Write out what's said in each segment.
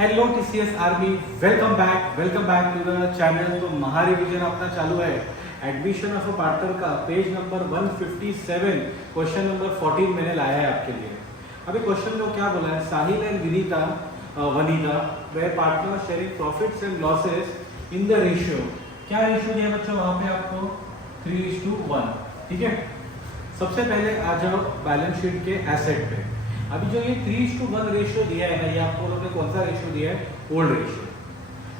Hello TCS army, welcome back to the channel. तो महारिविजन अपना चालू है। एडमिशन ऑफ अ पार्टनर का पेज नंबर 157 क्वेश्चन नंबर 14 मैंने लाया है आपके लिए। अभी क्वेश्चन में क्या बोला है, Sahil and Vanita were partner sharing profits and losses in the ratio. क्या रेशियो दिया बच्चों वहां पे आपको? 3:1। ठीक है, सबसे पहले आ जाओ बैलेंस शीट के एसेट पे। अभी जो ये 3:1 रेशियो दिया है ना, ये आपको लोगों ने कौन सा रेशियो दिया है? Old ratio.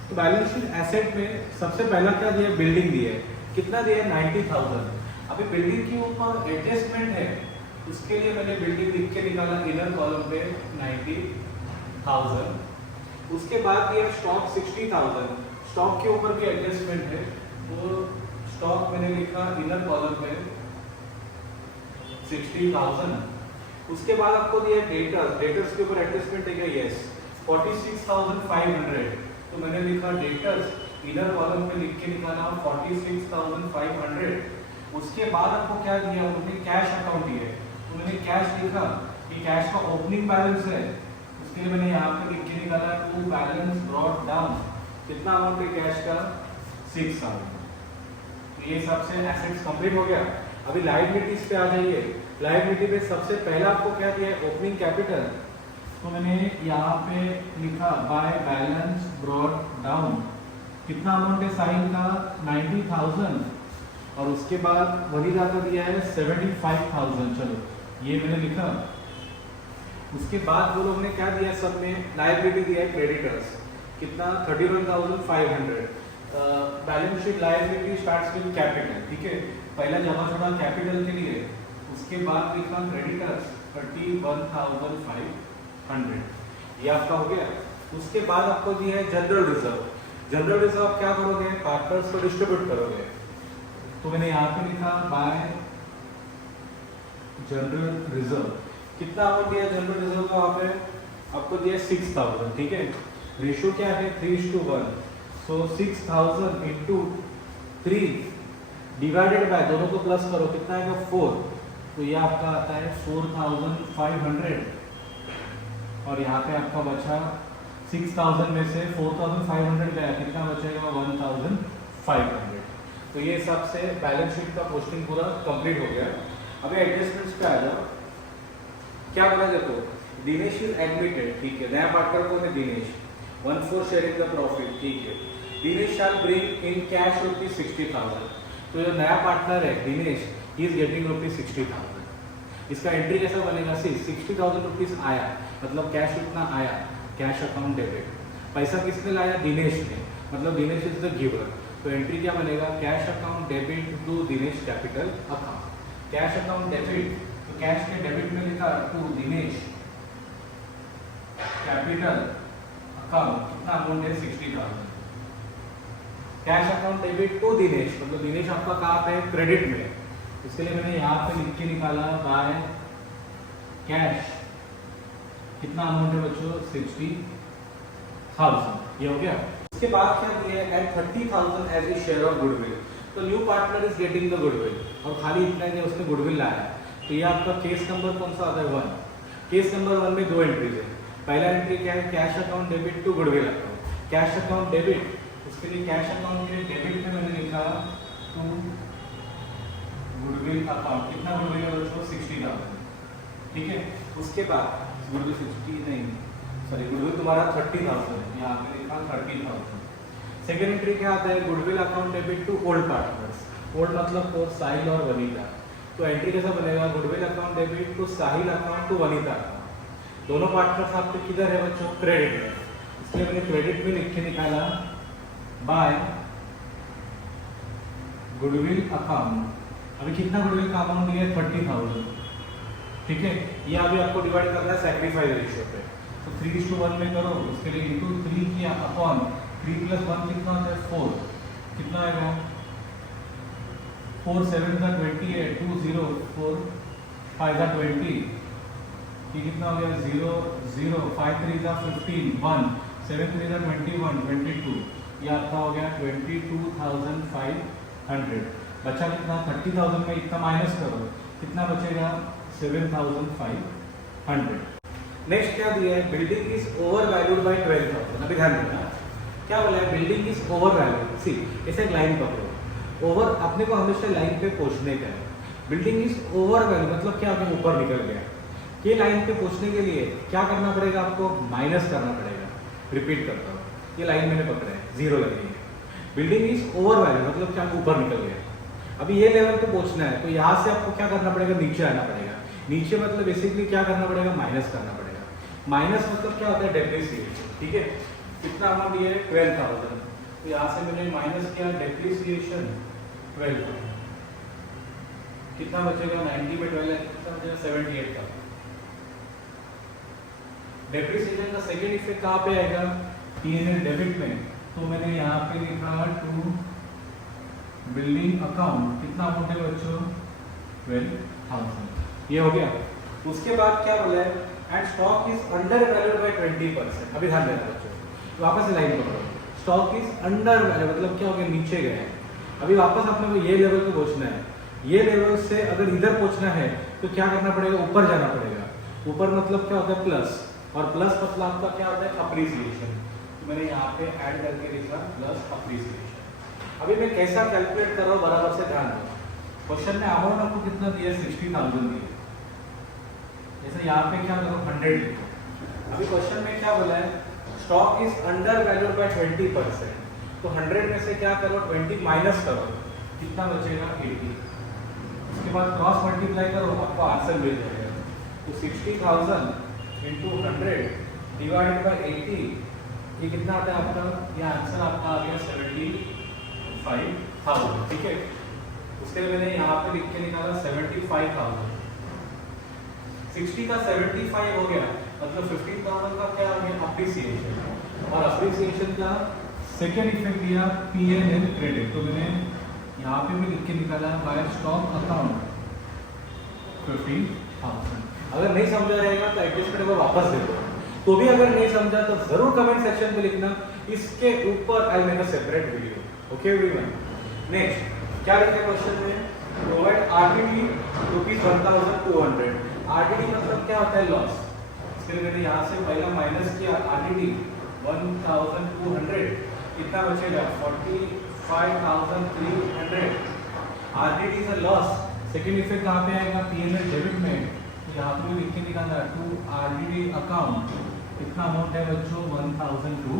तो बैलेंस शीट एसेट में सबसे पहला क्या दिया है? बिल्डिंग दिया है। कितना दिया है? 90,000। अभी बिल्डिंग के ऊपर एडजस्टमेंट है, उसके लिए मैंने बिल्डिंग लिख के निकाला इनर कॉलम पे 90,000। उसके बाद दिया स्टॉक 60,000। स्टॉक के ऊपर भी एडजस्टमेंट है, तो स्टॉक मैंने लिखा इनर कॉलम पे 60,000। उसके बाद आपको दिया डेटर्स के ऊपर एडजस्टमेंट है क्या? यस, 46,500। तो मैंने लिखा डेटर्स इनर कॉलम पे लिख के निकाला 46,500। उसके बाद आपको क्या दिया? उन्होंने कैश अकाउंट दिया है, तो मैंने कैश लिखा कि कैश का ओपनिंग बैलेंस है, उसके लिए मैंने यहाँ पे लिख के निकाला टू बैलेंस ब्रॉट डाउन। कितना अमाउंट है कैश का? 6,000। तो ये सबसे एसेट्स कंप्लीट हो गया। अभी लायबिलिटीज पे आ जाइए। लायबिलिटी पे सबसे पहला आपको क्या दिया है? Opening capital. तो मैंने यहाँ पे लिखा बाय बैलेंस ब्रॉट डाउन। कितना अमाउंट है साइन का? 90,000। और उसके बाद वनीता का दिया है 75,000। चलो ये मैंने लिखा। उसके बाद वो लोग ने क्या दिया? सब में लायबिलिटी दिया है क्रेडिटर्स। कितना? 31,500। Balance sheet liability starts with capital. ठीक है, पहला जमा छोड़ा कैपिटल के लिए, उसके बाद लिखा क्रेडिटर्स 31,500। ये आपका हो गया। उसके बाद आपको दिया है जनरल रिजर्व। जनरल रिजर्व आप क्या करोगे? पार्टनर्स को डिस्ट्रीब्यूट करोगे। तो मैंने यहाँ पे लिखा बाय जनरल रिजर्व। कितना अमाउंट दिया जनरल रिजर्व का? वहाँ पे आपको दिया 6,000। ठीक है, रेशियो क्या है? 3:1। सो 6,000 इंटू 3 डिवाइडेड बाय, दोनों को प्लस करो, कितना आएगा? 4। तो ये आपका आता है 4,500। और यहाँ पे आपका बचा 6,000 में से 4,500 गया, कितना बचेगा? 1,500। तो ये सब से बैलेंस शीट का पोस्टिंग पूरा कंप्लीट हो गया। अभी एडजस्टमेंट्स पे आ जाओ। क्या बोला? देखो, दिनेश इज एडमिटेड। ठीक है, नया पार्टनर कौन है? दिनेश। 1/4 sharing the profit. ठीक है, दिनेश शैल ब्रिंग इन कैश रुपीज 60,000। तो जो नया पार्टनर है Dinesh, he is getting rupees 60,000। इसका एंट्री कैसा बनेगा? 60,000 रुपीज आया, मतलब कैश कितना आया? Cash account debit. पैसा किसने लाया? दिनेश ने, मतलब दिनेश इज द गिवर। तो एंट्री क्या बनेगा? Cash account debit to Dinesh capital account. Cash account debit, तो कैश के डेबिट में लिखा टू दिनेश कैपिटल अकाउंट। कितना अमाउंट है? 60,000। Cash account debit to Dinesh, मतलब दिनेश आपका कहाँ पे है? क्रेडिट में। इसके लिए मैंने यहाँ पे लिख के निकाला बाय कैश। कितना अमाउंट है बच्चों? 60,000। ये हो गया। उसके बाद क्या दिया है? And 30,000 as a share of goodwill. तो new partner is getting the goodwill, और खाली इतना ही उसने गुडविल लाया। तो ये आपका केस नंबर कौन सा आता है? 1। केस नंबर 1 में 2 एंट्रीज है। पहला एंट्री क्या है? Cash account debit to goodwill account. Cash account debit, उसके लिए कैश अकाउंट के डेबिट में मैंने लिखा टू गुडविल अकाउंट। कितना गुडविल है बच्चों? 60,000। ठीक है, उसके बाद गुडविल 60 नहीं, सॉरी, गुडविल तुम्हारा 30,000 है, यहाँ पे लिखा 30,000। सेकेंड एंट्री क्या आता है? Goodwill account debit to old partners. Old मतलब को साहिल और वनीता। तो एंट्री कैसा बनेगा? Goodwill account debit to Sahil account to Vanita account. दोनों पार्टनर्स आपके किधर है बच्चों? क्रेडिट में। इसलिए मैंने क्रेडिट में लिख के निकाला बाय गुडविल अकाउंट। अभी कितना गुडविल का अमाउंट दिया है? 30,000। ठीक है, ये अभी आपको डिवाइड करना है सैक्रिफाइस रेशियो पे। तो 3:1 में करो, उसके लिए इंटू 3 किया अपॉन 3 + 1 कितना होता है? 4। कितना आएगा? 4 7 का 28, 2 0 4 5 का 20। ये कितना हो गया? 0 0 5 3 का 15 1 7 3 का 21 22। ये आपका हो गया 22,500। बचा कितना? 30,000 में इतना माइनस करो, कितना बचेगा? 7,500। नेक्स्ट क्या दिया है, building is over valued bye 12,000। अभी ध्यान देना क्या बोला है, बिल्डिंग इज ओवर वैल्यूड। सी ऐसे एक लाइन पकड़ो, ओवर अपने को हमेशा लाइन पे पहुंचने का है। बिल्डिंग इज ओवर वैल्यूड मतलब क्या, आपने ऊपर निकल गया। ये लाइन पे पहुंचने के लिए क्या करना पड़ेगा, आपको माइनस करना पड़ेगा। रिपीट करता हूँ, ये लाइन मैंने पकड़ा है, जीरो लगेगी। बिल्डिंग इज ओवर वैल्यूड मतलब क्या, ऊपर निकल गया। अभी ये लेवल पे पहुंचना है, तो यहाँ से आपको क्या करना पड़ेगा, नीचे आना पड़ेगा। नीचे मतलब बेसिकली क्या करना पड़ेगा, माइनस करना पड़ेगा। माइनस मतलब क्या होता है, डेप्रिसिएशन। ठीक है, कितना अमाउंट ये है 12,000, तो यहाँ से मैंने माइनस किया डेप्रिसिएशन 12,000, कितना बचेगा, 90 में 12 है, कितना बचेगा 78,000। डेप्रिसिएशन का सेकेंड इफेक्ट कहाँ पे आएगा, P&L डेबिट में। तो मैंने यहाँ पे लिखा टू बिल्डिंग अकाउंट, कितना अमाउंट है बच्चों 12,000, ये हो गया। उसके बाद क्या बोला है, and stock is under valued bye 20%। अभी ध्यान देना बच्चों, वापस से लाइन पकड़ो, स्टॉक इज अंडर वैल्यू मतलब क्या हो गया, नीचे गए हैं। अभी वापस अपने को ये लेवल पे पहुंचना है, ये लेवल से अगर इधर पहुंचना है तो क्या करना पड़ेगा, ऊपर जाना पड़ेगा। ऊपर मतलब क्या होता है, प्लस, और प्लस मतलब आपका क्या होता है, अप्रिसिएशन। तो मैंने यहाँ पे ऐड करके लिखा प्लस अप्रिसिएशन। अभी मैं कैसा कैलकुलेट कर रहा हूँ, बराबर से ध्यान दो। क्वेश्चन में अमाउंट आपको कितना दिया, 60,000 दिया। जैसे यहाँ पे क्या करो, 100 लिखो। अभी क्वेश्चन में क्या बोला है, stock is under valued bye 20%। तो 100 में से क्या करो, 20 माइनस करो, कितना बचेगा 80। उसके बाद क्रॉस मल्टीप्लाई करो, आपको आंसर मिल जाएगा। तो 60,000 इंटू 100 डिवाइडेड बाय 80, ये कितना आता है आपका, ये आंसर आपका आ गया 75,000। ठीक है, उसके लिए मैंने यहाँ पे लिख के निकाला 75,000। 60 का 75 हो गया, मतलब 15,000 का क्या हो गया, अप्रिसिएशन। और अप्रिसिएशन का सेकेंड इफेक्ट दिया P&L क्रेडिट। तो मैंने यहाँ पे भी लिख के निकाला बाय स्टॉक अकाउंट 15,000। अगर नहीं समझा रहेगा तो एडजस्टमेंट को वापस दे दो। तो भी अगर नहीं समझा तो जरूर कमेंट सेक्शन पे लिखना, इसके ऊपर I make a separate video. Okay everyone, next क्या लिखा है क्वेश्चन में, प्रोवाइड आरटीडी ₹1,200। आरटीडी मतलब क्या होता है, लॉस। इसलिए मैंने यहाँ से पहला माइनस किया, आरटीडी 1,200, कितना बचेगा 45,300। RTD is a loss. Second effect कहाँ पे आएगा, P&L डेबिट में। यहाँ पे लिख के निकालना टू आरटीडी अकाउंट, कितना अमाउंट है बच्चों 1,200।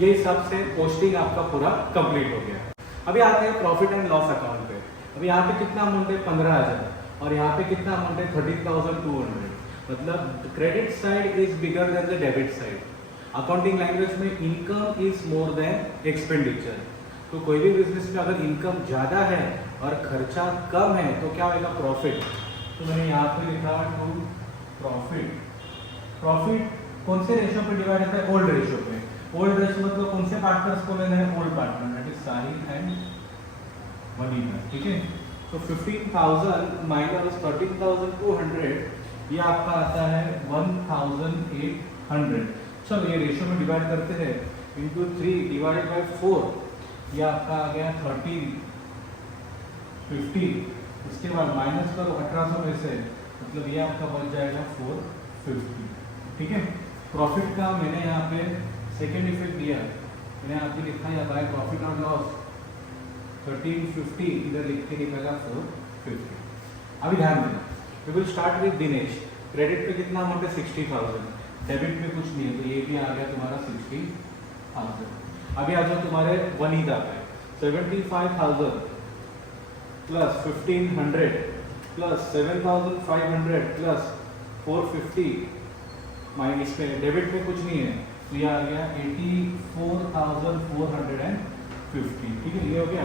ये सब से पोस्टिंग आपका पूरा कंप्लीट हो गया। अभी आते हैं प्रॉफिट एंड लॉस अकाउंट पे। अभी यहाँ पे कितना अमाउंट है 15,000, और यहाँ पे कितना अमाउंट है 13,200। मतलब credit side is bigger than the debit side. Accounting language में income is more than expenditure. तो कोई भी बिजनेस में अगर इनकम ज्यादा है और खर्चा कम है तो क्या होगा, प्रॉफिट। तो मैंने यहाँ पे लिखा टू प्रॉफिट। प्रॉफिट कौन से रेशियो पे डिवाइड होता है, ओल्ड रेशियो पे। ओल्ड रेशियो मतलब कौन से पार्टनर्स को लेना है, old partner, that is Sahil and Vanita. ठीक है, तो 15,000 माइनस 13,200, ये आपका आता है 1,800। चलो ये रेशियो में डिवाइड करते हैं, इंटू 3 डिवाइडेड बाय 4, ये आपका आ गया 1350। उसके बाद माइनस करो 1800 में से, मतलब ये आपका बच जाएगा 450। ठीक है, प्रॉफिट का मैंने यहाँ पे सेकेंड इफेक्ट दिया, मैंने यहाँ पे लिखा है बाय प्रॉफिट और लॉस 1350, इधर लिख के निकला 450। अभी ध्यान देना, we will start with Dinesh. Credit पे कितना अमाउंट है 60,000, डेबिट में कुछ नहीं है, तो ये भी आ गया तुम्हारा 60,000। अभी आ जाओ तुम्हारे वनीता पे, 75,000 प्लस 1,500 प्लस 7,500 प्लस 450 माइनस में डेबिट में कुछ नहीं है, तो ये आ गया 84,450। ठीक है, ये हो गया।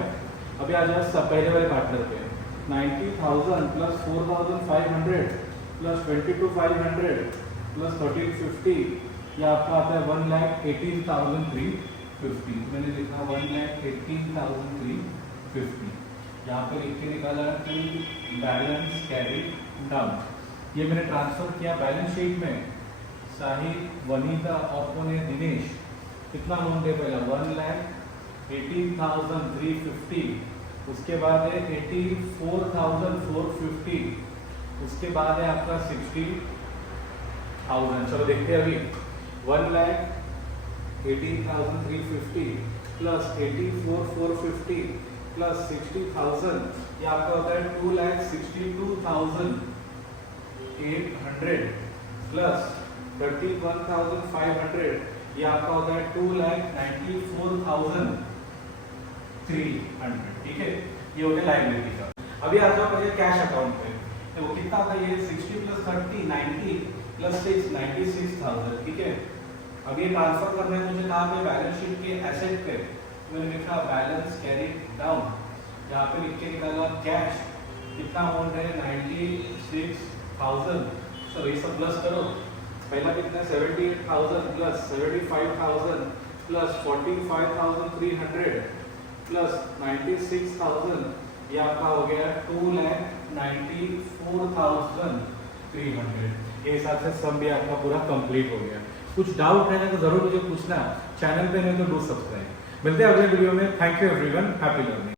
अभी आ जाओ सब पहले वाले पार्टनर पे, 90,000 प्लस 4,500 प्लस 22,500 प्लस 1,350, ये आपका आता है 1,18,350। मैंने लिखा 1,18,350। यहाँ पे लिख के निकाला कि बैलेंस कैरी डाउन। ये मैंने ट्रांसफर किया बैलेंस शीट में, साहिल, वनीता और कौन है, दिनेश। कितना अमाउंट है पहला 1,18,350, उसके बाद है 84,450, उसके बाद है आपका 60,000 थाउजेंड। चलो देखते हैं अभी 1,18,350 प्लस 84,450 प्लस 60,000, ये आपका होता है 2,62,800 प्लस 31,500, ये आपका होता है 2,94,300। ठीक है, ये हो गया लायबिलिटी का। अभी आ जाओ पहले कैश अकाउंट पे। तो वो कितना होता है, ये 60 प्लस 30 90 प्लस 6 96,000। ठीक है, अब ये ट्रांसफर करना है मुझे कहाँ पे, बैलेंस शीट के एसेट पे। मैंने लिखा बैलेंस कैरी डाउन, यहाँ पे लिख के निकाला कैश, कितना अमाउंट है 96,000। चलो ये सब प्लस करो, पहला कितना 78,000 प्लस 75,000 प्लस 45,300 प्लस 96,000, ये आपका हो गया 2,94,300। ये हिसाब से सम भी आपका पूरा कंप्लीट हो गया। कुछ डाउट है तो जरूर मुझे पूछना, चैनल पे नहीं तो डू सब्सक्राइब। मिलते हैं अगले वीडियो में। Thank you everyone, happy learning.